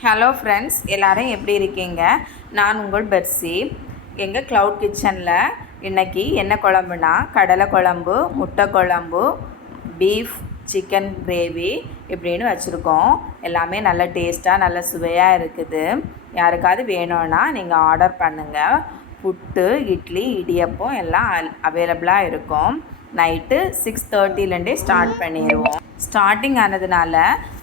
Hello friends எல்லோரும் எப்படி இருக்கீங்க? நான் உங்கள் பெர்சி. எங்கள் க்ளவுட் கிச்சனில் இன்றைக்கி என்ன குழம்புனா கடலை குழம்பு முட்டை குழம்பு பீஃப் சிக்கன் கிரேவி இப்படின்னு வச்சுருக்கோம். எல்லாமே நல்ல டேஸ்ட்டாக நல்ல சுவையாக இருக்குது. யாருக்காவது வேணும்னா நீங்கள் ஆர்டர் பண்ணுங்கள் புட்டு இட்லி இடியப்பம் எல்லாம் அவைலபிளாக இருக்கும். நைட்டு சிக்ஸ் தேர்ட்டிலேருந்தே ஸ்டார்ட் பண்ணிடுவோம் ஸ்டார்டிங் ஆனதுனால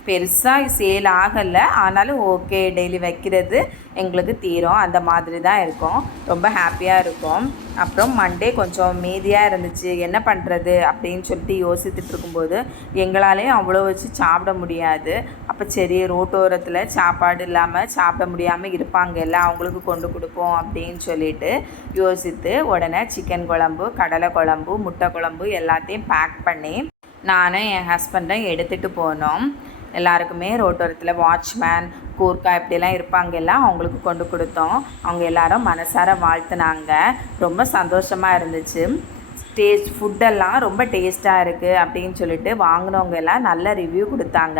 பெருசாக சேல் ஆகலை. ஆனாலும் ஓகே டெய்லி வைக்கிறது எங்களுக்கு தீரும். அந்த மாதிரி தான் இருக்கும். ரொம்ப ஹாப்பியாக இருக்கும். அப்புறம் மண்டே கொஞ்சம் மீதியாக இருந்துச்சு. என்ன பண்ணுறது அப்படின்னு சொல்லிட்டு யோசித்துட்டு இருக்கும்போது எங்களாலேயும் அவ்வளோ வச்சு சாப்பிட முடியாது. அப்போ சரி ரோட்டோரத்தில் சாப்பாடு இல்லாமல் சாப்பிட முடியாமல் இருப்பாங்க. எல்லாம் அவங்களுக்கு கொண்டு கொடுப்போம் அப்படின்னு சொல்லிட்டு யோசித்து உடனே சிக்கன் குழம்பு கடலை குழம்பு முட்டை குழம்பு எல்லாத்தையும் பேக் பண்ணி நானும் என் ஹஸ்பண்டும் எடுத்துகிட்டு போனோம். எல்லாருக்குமே ரோட்டோரத்தில் வாட்ச்மேன் கூர்க்கா இப்படிலாம் எல்லாம் அவங்களுக்கு கொண்டு கொடுத்தோம். அவங்க எல்லாரும் மனசார வாழ்த்துனாங்க. ரொம்ப சந்தோஷமாக இருந்துச்சு. டேஸ்ட் ஃபுட்டெல்லாம் ரொம்ப டேஸ்ட்டாக இருக்குது அப்படின்னு சொல்லிட்டு வாங்கினவங்க எல்லாம் நல்ல ரிவ்யூ கொடுத்தாங்க.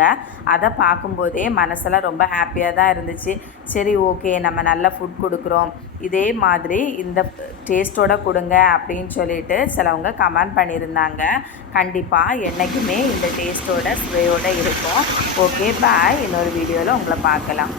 அதை பார்க்கும்போதே மனசெல்லாம் ரொம்ப ஹாப்பியாக தான் இருந்துச்சு. சரி ஓகே நம்ம நல்ல ஃபுட் கொடுக்குறோம். இதே மாதிரி இந்த டேஸ்ட்டோட கொடுங்க அப்படின்னு சொல்லிட்டு சிலவங்க கமெண்ட் பண்ணியிருந்தாங்க. கண்டிப்பாக என்றைக்குமே இந்த டேஸ்ட்டோட சுவையோடு இருக்கும். ஓகே பாய் இன்னொரு வீடியோவில் உங்களை பார்க்கலாம்.